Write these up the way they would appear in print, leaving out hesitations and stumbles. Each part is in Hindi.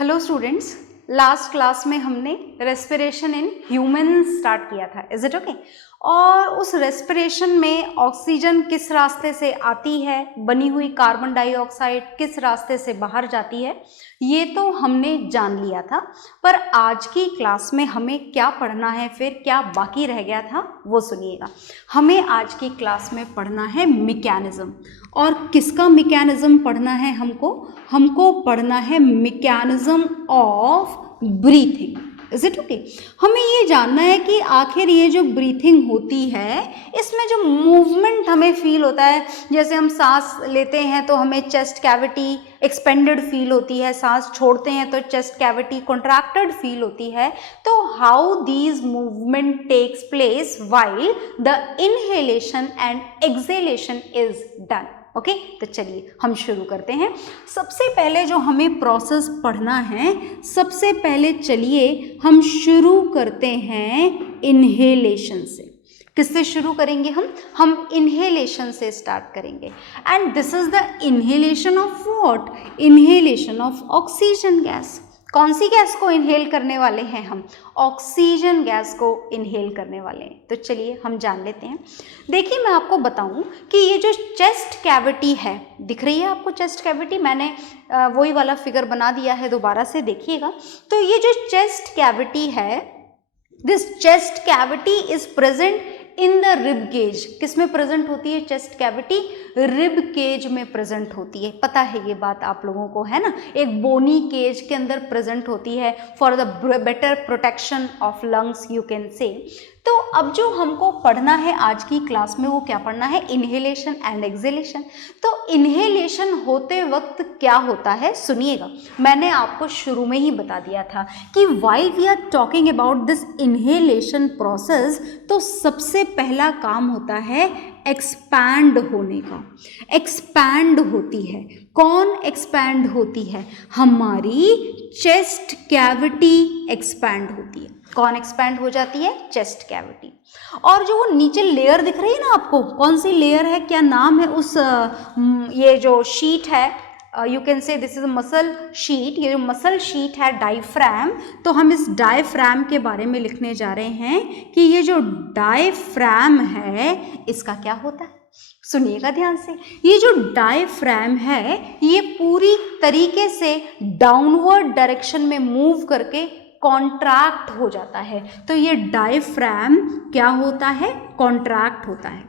हेलो स्टूडेंट्स, लास्ट क्लास में हमने रेस्पिरेशन इन ह्यूमन स्टार्ट किया था, इज इट ओके। और उस रेस्पिरेशन में ऑक्सीजन किस रास्ते से आती है, बनी हुई कार्बन डाइऑक्साइड किस रास्ते से बाहर जाती है, ये तो हमने जान लिया था। पर आज की क्लास में हमें क्या पढ़ना है, फिर क्या बाकी रह गया था वो सुनिएगा। हमें आज की क्लास में पढ़ना है मैकेनिज्म। और किसका मैकेनिज्म पढ़ना है? हमको पढ़ना है mechanism of breathing, is it okay. हमें ये जानना है कि आखिर ये जो ब्रीथिंग होती है इसमें जो मूवमेंट हमें फील होता है, जैसे हम सांस लेते हैं तो हमें चेस्ट कैविटी एक्सपेंडेड फील होती है, सांस छोड़ते हैं तो चेस्ट कैविटी कॉन्ट्रैक्टेड फील होती है। तो how these movement takes place while the inhalation and exhalation is done. Okay, तो चलिए हम शुरू करते हैं। सबसे पहले जो हमें प्रोसेस पढ़ना है, सबसे पहले चलिए हम शुरू करते हैं इनहेलेशन से। किससे शुरू करेंगे? हम इनहेलेशन से स्टार्ट करेंगे। And this is the inhalation of what? Inhalation of oxygen gas. कौन सी गैस को इनहेल करने वाले हैं हम? ऑक्सीजन गैस को इनहेल करने वाले हैं। तो चलिए हम जान लेते हैं। देखिए, मैं आपको बताऊं कि ये जो चेस्ट कैविटी है, दिख रही है आपको चेस्ट कैविटी? मैंने वही वाला फिगर बना दिया है, दोबारा से देखिएगा। तो ये जो चेस्ट कैविटी है, this chest cavity is present in the rib cage. किस में प्रेजेंट होती है चेस्ट कैविटी? रिब केज में प्रेजेंट होती है। पता है ये बात आप लोगों को, है ना। एक बोनी केज के अंदर प्रेजेंट होती है for the better protection of lungs, you can say. तो अब जो हमको पढ़ना है आज की क्लास में, वो क्या पढ़ना है? Inhalation and exhalation. तो इनहेलेशन होते वक्त क्या होता है, सुनिएगा। मैंने आपको शुरू में ही बता दिया था कि while we are talking about this inhalation process, तो सबसे पहला काम होता है एक्सपैंड होने का। एक्सपैंड होती है। कौन एक्सपैंड होती है? हमारी चेस्ट कैविटी एक्सपैंड होती है। कौन एक्सपैंड हो जाती है? Chest cavity. और जो वो नीचे लेयर दिख रही है ना आपको, कौन सी लेयर है, क्या नाम है उस ये जो शीट है, you can say this is muscle sheet. ये जो मसल शीट है डायफ्राम, तो हम इस डायफ्राम के बारे में लिखने जा रहे हैं कि ये जो डायफ्राम है इसका क्या होता है। सुनिएगा ध्यान से। ये जो डायफ्राम है ये पूरी तरीके से डाउनवर्ड डायरेक्शन में मूव करके कॉन्ट्रैक्ट हो जाता है। तो ये डायफ्राम क्या होता है? कॉन्ट्रैक्ट होता है।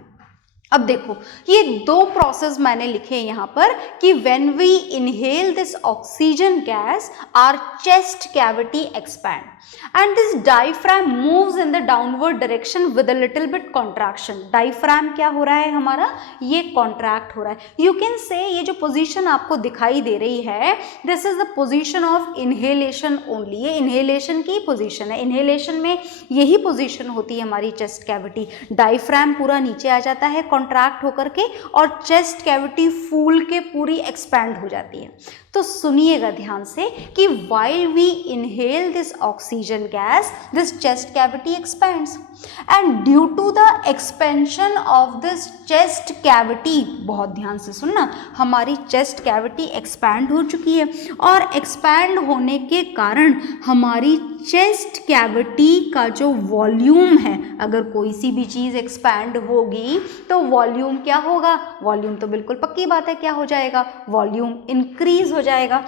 अब देखो, ये दो प्रोसेस मैंने लिखे यहाँ पर कि when we inhale this oxygen gas our chest cavity expand and this diaphragm moves in the downward direction with a little bit contraction. Diaphragm क्या हो रहा है हमारा? ये कॉन्ट्रैक्ट हो रहा है। यू कैन से ये जो पोजीशन आपको दिखाई दे रही है, this is the position of inhalation only. ये इनहेलेशन की पोजीशन है। इनहेलेशन में यही पोजीशन होती है हमारी चेस्ट कैविटी। डायफ्राम पूरा नीचे आ जाता है कॉन्ट्रैक्ट होकर के, और चेस्ट कैविटी फूल के पूरी एक्सपैंड हो जाती है। तो सुनिएगा ध्यान से कि while we inhale this oxygen gas, this chest cavity expands and due to the expansion of this chest cavity, बहुत ध्यान से सुनना, हमारी चेस्ट कैविटी एक्सपैंड हो चुकी है और एक्सपैंड होने के कारण हमारी चेस्ट कैविटी का जो वॉल्यूम है, अगर कोई सी भी चीज़ एक्सपैंड होगी तो वॉल्यूम क्या होगा? वॉल्यूम तो बिल्कुल पक्की बात है, क्या हो जाएगा? वॉल्यूम इंक्रीज हो जाएगा।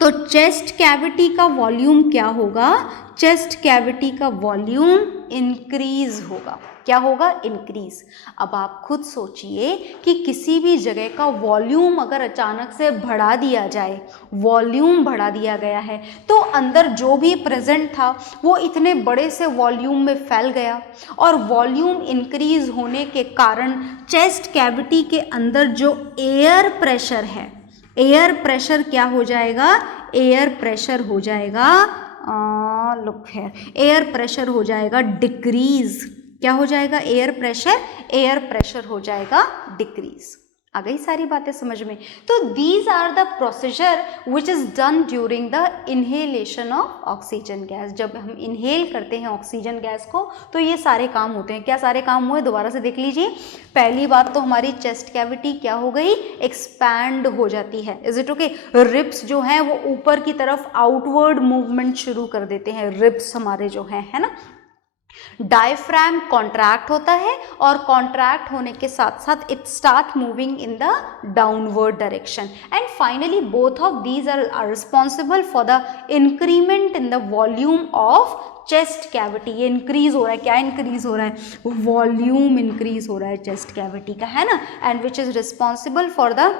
तो चेस्ट कैविटी का वॉल्यूम क्या होगा? चेस्ट कैविटी का वॉल्यूम इंक्रीज होगा। क्या होगा? इंक्रीज। अब आप खुद सोचिए कि किसी भी जगह का वॉल्यूम अगर अचानक से बढ़ा दिया जाए, वॉल्यूम बढ़ा दिया गया है, तो अंदर जो भी प्रेजेंट था वो इतने बड़े से वॉल्यूम में फैल गया, और वॉल्यूम इंक्रीज होने के कारण चेस्ट कैविटी के अंदर जो एयर प्रेशर है, एयर प्रेशर क्या हो जाएगा? एयर प्रेशर हो जाएगा लुक हियर, एयर प्रेशर हो जाएगा डिक्रीज। क्या हो जाएगा? एयर प्रेशर हो जाएगा डिक्रीज। आ गई सारी बातें समझ में। तो these are the procedure which is done during the inhalation of oxygen gas. जब हम इनहेल करते हैं ऑक्सीजन गैस को तो ये सारे काम होते हैं। क्या सारे काम हुए, दोबारा से देख लीजिए। पहली बात तो हमारी चेस्ट कैविटी क्या हो गई, एक्सपैंड हो जाती है। Is it okay? रिब्स जो हैं वो ऊपर की तरफ आउटवर्ड मूवमेंट शुरू कर देते हैं, रिब्स हमारे जो हैं, है ना। डायफ्राम कॉन्ट्रैक्ट होता है और कॉन्ट्रैक्ट होने के साथ साथ it start moving in the downward direction and finally both of these are responsible for the increment in the volume of chest cavity. ये इंक्रीज हो रहा है, क्या इंक्रीज हो रहा है, वॉल्यूम इंक्रीज हो रहा है चेस्ट कैविटी का, है ना, and which is responsible for the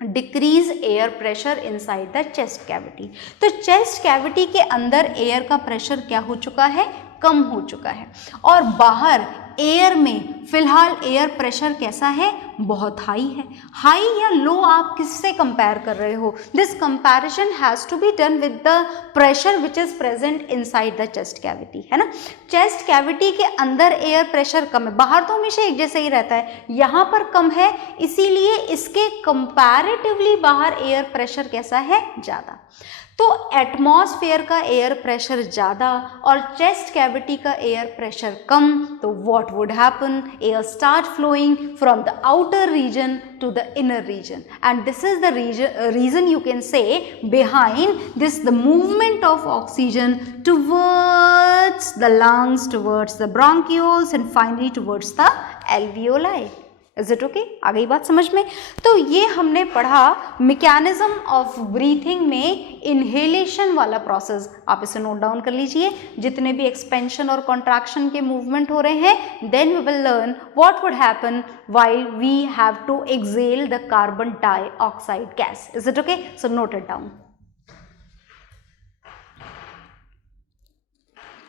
decrease air pressure inside the chest cavity. तो चेस्ट कैविटी के अंदर एयर का प्रेशर क्या हो चुका है, कम हो चुका है, और बाहर एयर में फिलहाल एयर प्रेशर कैसा है, बहुत हाई है। हाई या लो आप किससे कंपेयर कर रहे हो? This comparison has to be done with the pressure which is present inside the chest cavity, है ना। चेस्ट कैविटी के अंदर एयर प्रेशर कम है, बाहर तो हमेशा एक जैसा ही रहता है, यहाँ पर कम है, इसीलिए इसके कंपैरेटिवली बाहर एयर प्रेशर कैसा है, ज़्यादा। तो एटमॉस्फेयर का एयर प्रेशर ज़्यादा और चेस्ट कैविटी का एयर प्रेशर कम, तो what would happen, air start flowing from the outer region to the inner region, and this is the reason you can say behind this the movement of oxygen towards the lungs, towards the bronchioles and finally towards the alveoli. Is it okay? आ गई बात समझ में? तो ये हमने पढ़ा मैकेनिज्म ऑफ ब्रीथिंग में इनहेलेशन वाला प्रोसेस। आप इसे नोट डाउन कर लीजिए, जितने भी एक्सपेंशन और कॉन्ट्रैक्शन के मूवमेंट हो रहे हैं, then we will learn what would happen while we have to exhale the carbon dioxide gas. Is it okay? So note it down.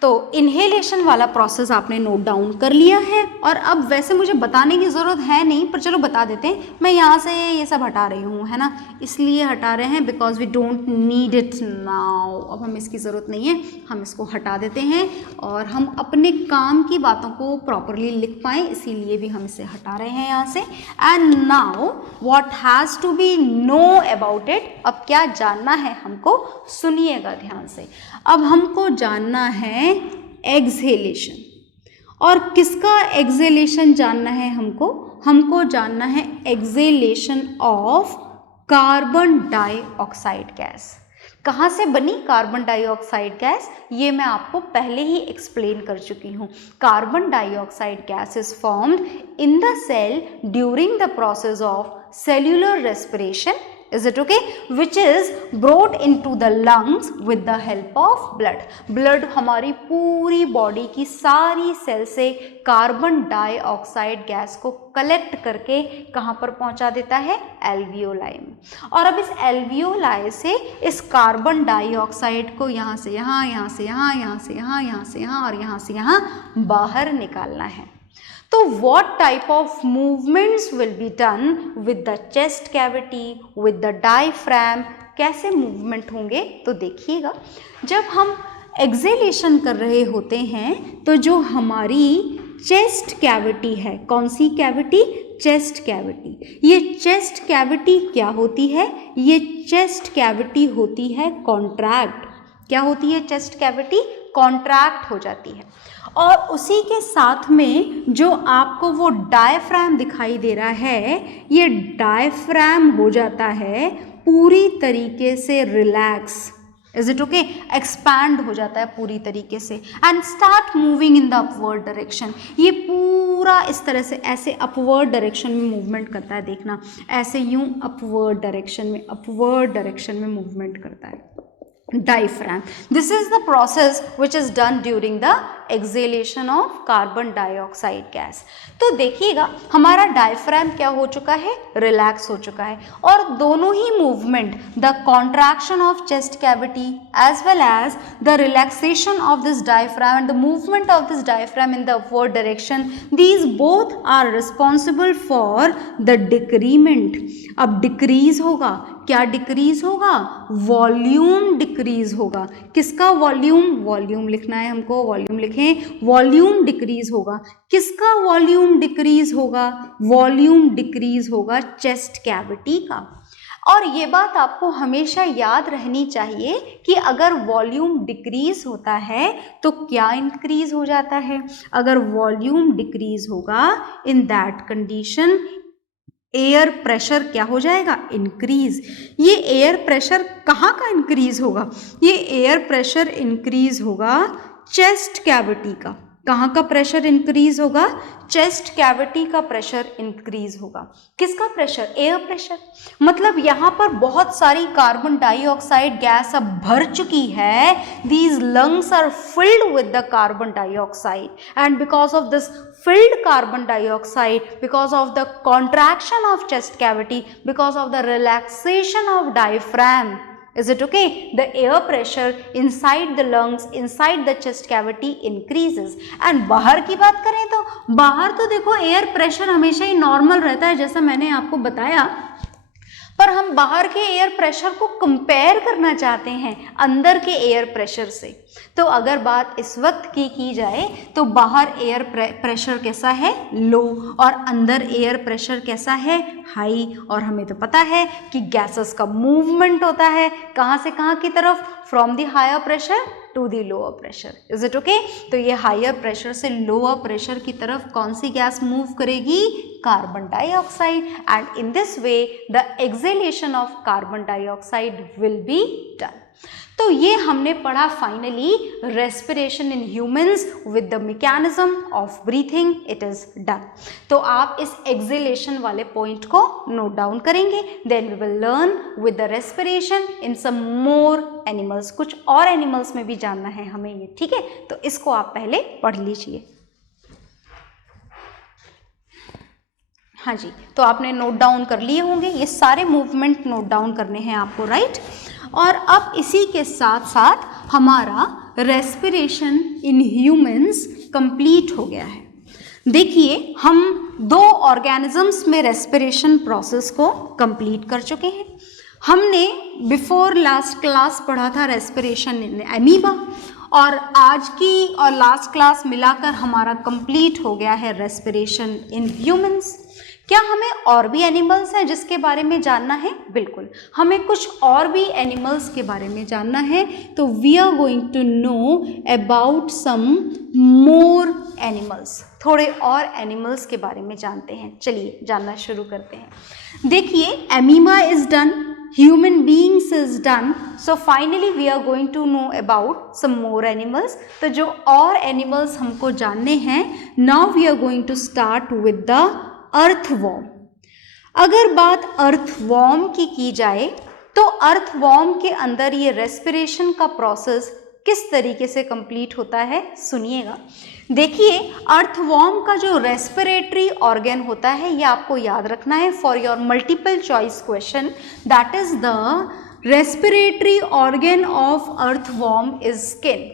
तो इनहेलेशन वाला प्रोसेस आपने नोट डाउन कर लिया है, और अब वैसे मुझे बताने की ज़रूरत है नहीं, पर चलो बता देते हैं। मैं यहाँ से ये सब हटा रही हूँ, है ना, इसलिए हटा रहे हैं because we don't need it now. अब हमें इसकी ज़रूरत नहीं है, हम इसको हटा देते हैं और हम अपने काम की बातों को प्रॉपरली लिख पाएँ, इसीलिए भी हम इसे हटा रहे हैं यहाँ से। And now what has to be know about it, अब क्या जानना है हमको, सुनिएगा ध्यान से। अब हमको जानना है एक्सहेलेशन, और किसका एक्सहेलेशन जानना है हमको जानना है exhalation of carbon dioxide gas. कहाँ से बनी कार्बन डाइऑक्साइड गैस, ये मैं आपको पहले ही एक्सप्लेन कर चुकी हूँ। Carbon dioxide gas is formed in the cell during the process of cellular respiration, is it okay, which is brought into the lungs with the help of blood. blood हमारी पूरी बॉडी की सारी सेल से कार्बन डाइऑक्साइड गैस को कलेक्ट करके कहाँ पर पहुँचा देता है, एल्वियोलाई में। और अब इस एल्वियोलाई से इस कार्बन डाइऑक्साइड को यहाँ से यहाँ, यहाँ से यहाँ, यहाँ से यहाँ, यहाँ से यहाँ और यहाँ से यहाँ बाहर निकालना है। तो what type of movements will be done with the chest cavity, with the diaphragm, कैसे मूवमेंट होंगे, तो देखिएगा। जब हम एक्सहेलेशन कर रहे होते हैं तो जो हमारी चेस्ट कैविटी है, कौन सी कैविटी, चेस्ट कैविटी, ये चेस्ट कैविटी क्या होती है, ये चेस्ट कैविटी होती है कॉन्ट्रैक्ट। क्या होती है चेस्ट कैविटी, कॉन्ट्रैक्ट हो जाती है। और उसी के साथ में जो आपको वो डायफ्राम दिखाई दे रहा है, ये डायफ्राम हो जाता है पूरी तरीके से relax. Is it okay, expand हो जाता है पूरी तरीके से and start moving in the upward direction. ये पूरा इस तरह से ऐसे अपवर्ड डायरेक्शन में मूवमेंट करता है, देखना ऐसे यूं अपवर्ड डायरेक्शन में मूवमेंट करता है diaphragm. This is the process which is done during the exhalation of carbon dioxide gas. तो देखिएगा हमारा डायफ्राम क्या हो चुका है, रिलैक्स हो चुका है, और दोनों ही movement, the contraction of chest cavity as well as the relaxation of this diaphragm and the movement of this diaphragm in the upward direction, these both are responsible for the decrement. अब डिक्रीज होगा, क्या डिक्रीज होगा? वॉल्यूम डिक्रीज होगा। किसका वॉल्यूम? वॉल्यूम लिखना है हमको, वॉल्यूम लिखें। वॉल्यूम डिक्रीज होगा। किसका वॉल्यूम डिक्रीज होगा? वॉल्यूम डिक्रीज होगा चेस्ट कैविटी का। और ये बात आपको हमेशा याद रहनी चाहिए कि अगर वॉल्यूम डिक्रीज होता है तो क्या इंक्रीज हो जाता है? अगर वॉल्यूम डिक्रीज होगा, in that condition air pressure क्या हो जाएगा? इंक्रीज। ये एयर प्रेशर कहाँ का इंक्रीज होगा? ये एयर प्रेशर इंक्रीज होगा चेस्ट कैविटी का। कहाँ का प्रेशर इंक्रीज होगा? चेस्ट कैविटी का प्रेशर इंक्रीज होगा। किसका प्रेशर? Air pressure. मतलब यहाँ पर बहुत सारी कार्बन डाइऑक्साइड गैस अब भर चुकी है। These lungs are filled with the carbon dioxide, and because of this filled carbon dioxide, because of the contraction of chest cavity, because of the relaxation of diaphragm, is it okay? The air pressure inside the lungs, inside the chest cavity increases. And बाहर की बात करें तो बाहर तो देखो एयर प्रेशर हमेशा ही नॉर्मल रहता है, जैसा मैंने आपको बताया, पर हम बाहर के एयर प्रेशर को कंपेयर करना चाहते हैं अंदर के एयर प्रेशर से। तो अगर बात इस वक्त की जाए तो बाहर एयर प्रेशर कैसा है? लो, और अंदर एयर प्रेशर कैसा है? हाई। और हमें तो पता है कि गैसेस का मूवमेंट होता है कहाँ से कहाँ की तरफ? From the higher pressure to the lower pressure. Is it okay? तो ये हायर प्रेशर से लोअर प्रेशर की तरफ कौन सी गैस मूव करेगी? Carbon dioxide. And in this way the exhalation of carbon dioxide will be done. तो ये हमने पढ़ा finally respiration in humans with the mechanism of breathing, it is done. तो आप इस एक्सहेलेशन वाले पॉइंट को नोट डाउन करेंगे। Then we will learn with the respiration in some more animals. कुछ और एनिमल्स में भी जानना है हमें ये, ठीक है? तो इसको आप पहले पढ़ लीजिए। हाँ जी, तो आपने नोट डाउन कर लिए होंगे, ये सारे मूवमेंट नोट डाउन करने हैं आपको, राइट? और अब इसी के साथ साथ हमारा रेस्पिरेशन इन ह्यूमंस कंप्लीट हो गया है। देखिए, हम 2 ऑर्गेनिजम्स में रेस्पिरेशन प्रोसेस को कंप्लीट कर चुके हैं। हमने बिफोर लास्ट क्लास पढ़ा था रेस्पिरेशन इन एमीबा, और आज की और लास्ट क्लास मिलाकर हमारा कंप्लीट हो गया है रेस्पिरेशन इन ह्यूमंस। क्या हमें और भी एनिमल्स हैं जिसके बारे में जानना है? बिल्कुल, हमें कुछ और भी एनिमल्स के बारे में जानना है। तो we are going to know about some more animals. थोड़े और एनिमल्स के बारे में जानते हैं। चलिए जानना शुरू करते हैं। देखिए, amoeba is done, human beings is done, so finally we are going to know about some more animals. तो जो और एनिमल्स हमको जानने हैं, now we are going to start with the earthworm. अगर बात अर्थवॉर्म की जाए तो अर्थवॉर्म के अंदर ये रेस्पिरेशन का प्रोसेस किस तरीके से कंप्लीट होता है, सुनिएगा। देखिए, अर्थवॉर्म का जो रेस्पिरेटरी ऑर्गन होता है ये आपको याद रखना है for your multiple choice question. That is the respiratory organ of earthworm is skin.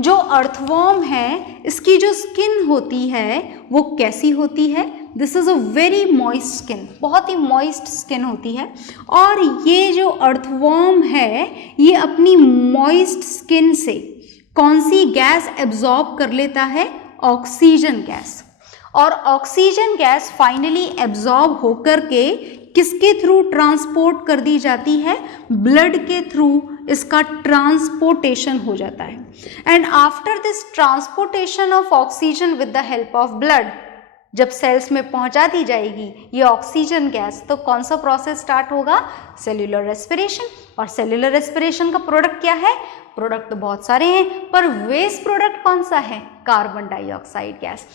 जो अर्थवॉर्म है, इसकी जो स्किन होती है वो कैसी होती है? This is a very moist skin, बहुत ही मॉइस्ट स्किन होती है। और ये जो अर्थवॉर्म है ये अपनी मॉइस्ट स्किन से कौन सी गैस एब्जॉर्ब कर लेता है? Oxygen gas. और ऑक्सीजन गैस फाइनली एब्जॉर्ब होकर के किसके थ्रू ट्रांसपोर्ट कर दी जाती है? ब्लड के थ्रू इसका ट्रांसपोर्टेशन हो जाता है। And after this transportation of oxygen with the help of blood, जब सेल्स में पहुंचा दी जाएगी ये ऑक्सीजन गैस, तो कौन सा प्रोसेस स्टार्ट होगा? Cellular respiration. और सेल्यूलर रेस्पिरेशन का प्रोडक्ट क्या है? प्रोडक्ट तो बहुत सारे हैं, पर वेस्ट प्रोडक्ट कौन सा है? Carbon dioxide gas.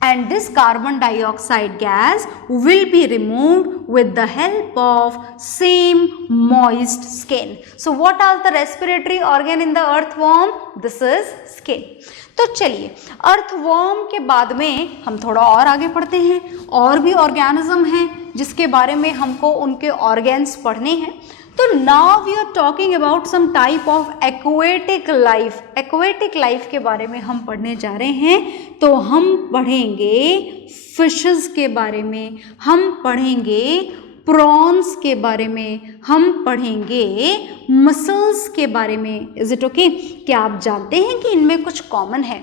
And this carbon dioxide gas will be removed with the help of same moist skin. So what are the respiratory organ in the earthworm? This is skin. तो चलिए, अर्थवॉर्म के बाद में हम थोड़ा और आगे पढ़ते हैं। और भी ऑर्गेनिज्म हैं जिसके बारे में हमको उनके ऑर्गेन्स पढ़ने हैं। तो now we are talking about some type of aquatic life. Aquatic life के बारे में हम पढ़ने जा रहे हैं। तो हम पढ़ेंगे फिशेस के बारे में, हम पढ़ेंगे प्रॉन्स के बारे में, हम पढ़ेंगे मसल्स के बारे में। Is it okay? क्या आप जानते हैं कि इनमें कुछ कॉमन है?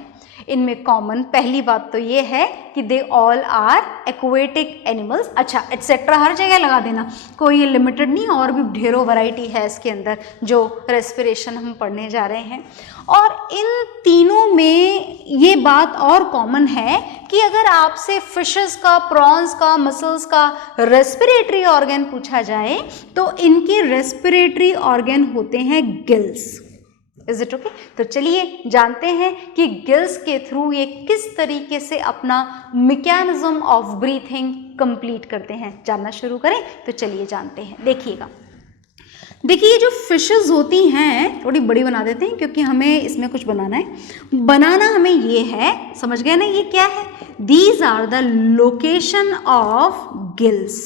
इनमें कॉमन पहली बात तो ये है कि they all are aquatic animals. अच्छा, एटसेट्रा हर जगह लगा देना, कोई ये लिमिटेड नहीं, और भी ढेरों वैरायटी है इसके अंदर जो रेस्पिरेशन हम पढ़ने जा रहे हैं। और इन तीनों में ये बात और कॉमन है कि अगर आपसे फिशेस का, प्रॉन्स का, मसल्स का रेस्पिरेटरी ऑर्गन पूछा जाए तो इनके रेस्पिरेटरी ऑर्गन होते हैं गिल्स। Is it okay? तो चलिए जानते हैं कि गिल्स के थ्रू ये किस तरीके से अपना मैकेनिज्म ऑफ ब्रीथिंग कंप्लीट करते हैं। जानना शुरू करें? तो चलिए जानते हैं। देखिएगा, देखिए जो फिशेस होती हैं, थोड़ी बड़ी बना देते हैं क्योंकि हमें इसमें कुछ बनाना है। बनाना हमें ये है, समझ गए ना ये क्या है? These are the location of gills.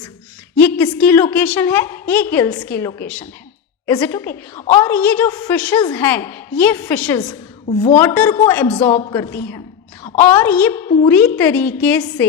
ये किसकी लोकेशन है? ये गिल्स की लोकेशन है। Is it okay? और ये जो फिशेस हैं, ये फिशेस वाटर को एब्जॉर्ब करती हैं और ये पूरी तरीके से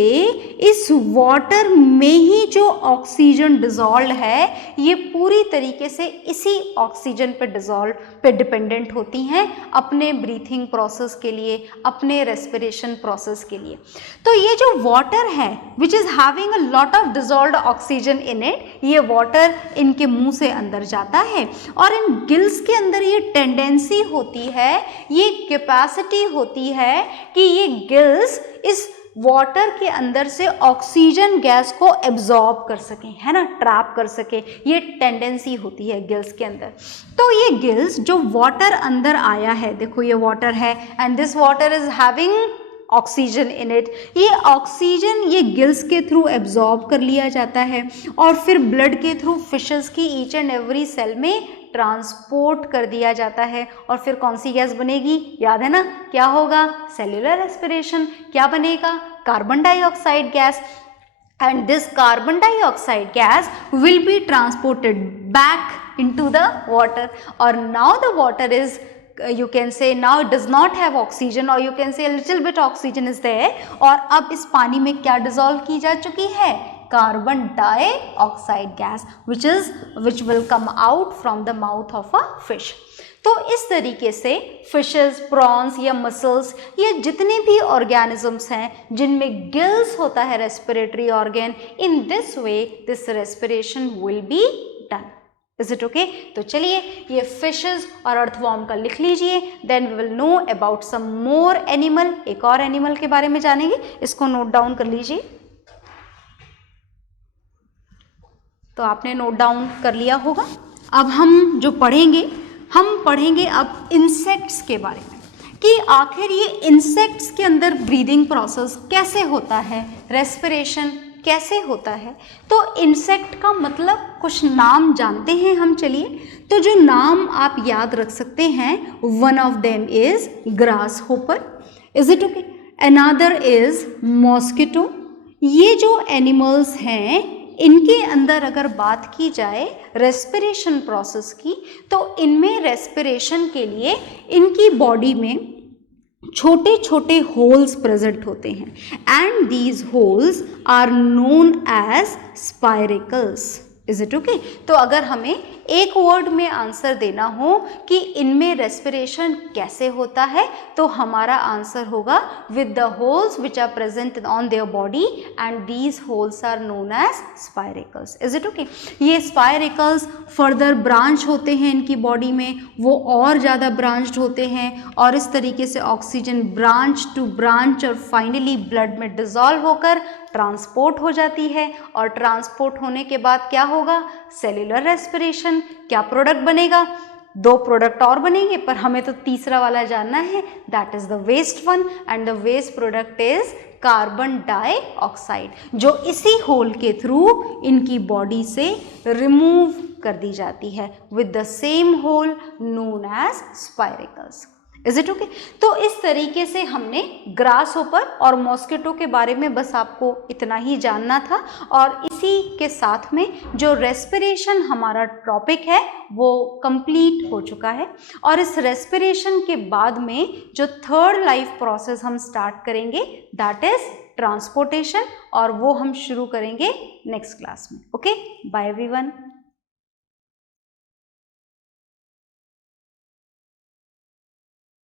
इस वाटर में ही जो ऑक्सीजन डिजॉल्व है, ये पूरी तरीके से इसी ऑक्सीजन पे डिपेंडेंट होती हैं अपने ब्रीथिंग प्रोसेस के लिए, अपने रेस्पिरेशन प्रोसेस के लिए। तो ये जो वाटर है which is having a lot of dissolved oxygen in it, ये वाटर इनके मुंह से अंदर जाता है और इन गिल्स के अंदर ये टेंडेंसी होती है, ये कैपेसिटी होती है कि ये गिल्स इस वाटर के अंदर से ऑक्सीजन गैस को एब्जॉर्ब कर सकें, है ना, ट्रैप कर सके, ये टेंडेंसी होती है गिल्स के अंदर। तो ये गिल्स जो वाटर अंदर आया है, देखो ये वाटर है and this water is having oxygen in it, ये ऑक्सीजन ये गिल्स के थ्रू एब्जॉर्ब कर लिया जाता है और फिर ब्लड के थ्रू फिशेस की ईच एंड एवरी सेल में ट्रांसपोर्ट कर दिया जाता है। और फिर कौन सी गैस बनेगी? याद है ना, क्या होगा? Cellular respiration. क्या बनेगा? Carbon dioxide gas. And this carbon dioxide gas will be transported back into the water और now the water is, you can say now it does not have oxygen or you can say a little bit oxygen is there। और अब इस पानी में क्या डिजॉल्व की जा चुकी है? Carbon dioxide gas which will come out from the mouth of a fish। तो इस तरीके से फिशेस, प्रॉन्स या मसल्स, ये जितने भी ऑर्गेनिजम्स हैं जिनमें गिल्स होता है respiratory organ, in this way this respiration will be done. Is it okay? तो चलिए ये फिशेस और अर्थवॉर्म का लिख लीजिए, then we will know about some more animal. एक और एनिमल के बारे में जानेंगे, इसको नोट डाउन कर लीजिए। तो आपने नोट डाउन कर लिया होगा। अब हम जो पढ़ेंगे, हम पढ़ेंगे अब इंसेक्ट्स के बारे में कि आखिर ये इंसेक्ट्स के अंदर ब्रीदिंग प्रोसेस कैसे होता है, रेस्पिरेशन कैसे होता है। तो इंसेक्ट का मतलब कुछ नाम जानते हैं हम, चलिए। तो जो नाम आप याद रख सकते हैं, one of them is grass hopper. Is it okay? Another is mosquito. ये जो एनिमल्स हैं इनके अंदर अगर बात की जाए रेस्पिरेशन प्रोसेस की, तो इनमें रेस्पिरेशन के लिए इनकी बॉडी में छोटे छोटे होल्स प्रेजेंट होते हैं and these holes are known as spiracles. Is it okay? तो अगर हमें एक वर्ड में आंसर देना हो कि इनमें रेस्पिरेशन कैसे होता है, तो हमारा आंसर होगा with the holes which are present on their body and these holes are known as spiracles. Is it okay? ये स्पाइरेकल्स फर्दर ब्रांच होते हैं इनकी बॉडी में, वो और ज़्यादा ब्रांच्ड होते हैं और इस तरीके से ऑक्सीजन ब्रांच टू ब्रांच और फाइनली ब्लड में डिजॉल्व होकर ट्रांसपोर्ट हो जाती है। और ट्रांसपोर्ट होने के बाद क्या होगा? Cellular respiration. क्या प्रोडक्ट बनेगा? दो प्रोडक्ट और बनेंगे, पर हमें तो तीसरा वाला जानना है, that is the waste one and the waste product is carbon dioxide, जो इसी होल के थ्रू इनकी बॉडी से रिमूव कर दी जाती है with the same hole known as spiracles. Is it okay? तो इस तरीके से हमने ग्रास होपर और मॉस्किटो के बारे में बस आपको इतना ही जानना था। और इसी के साथ में जो रेस्पिरेशन हमारा टॉपिक है वो कंप्लीट हो चुका है। और इस रेस्पिरेशन के बाद में जो थर्ड लाइफ प्रोसेस हम स्टार्ट करेंगे दैट इज ट्रांसपोर्टेशन, और वो हम शुरू करेंगे नेक्स्ट क्लास में। Okay, bye everyone.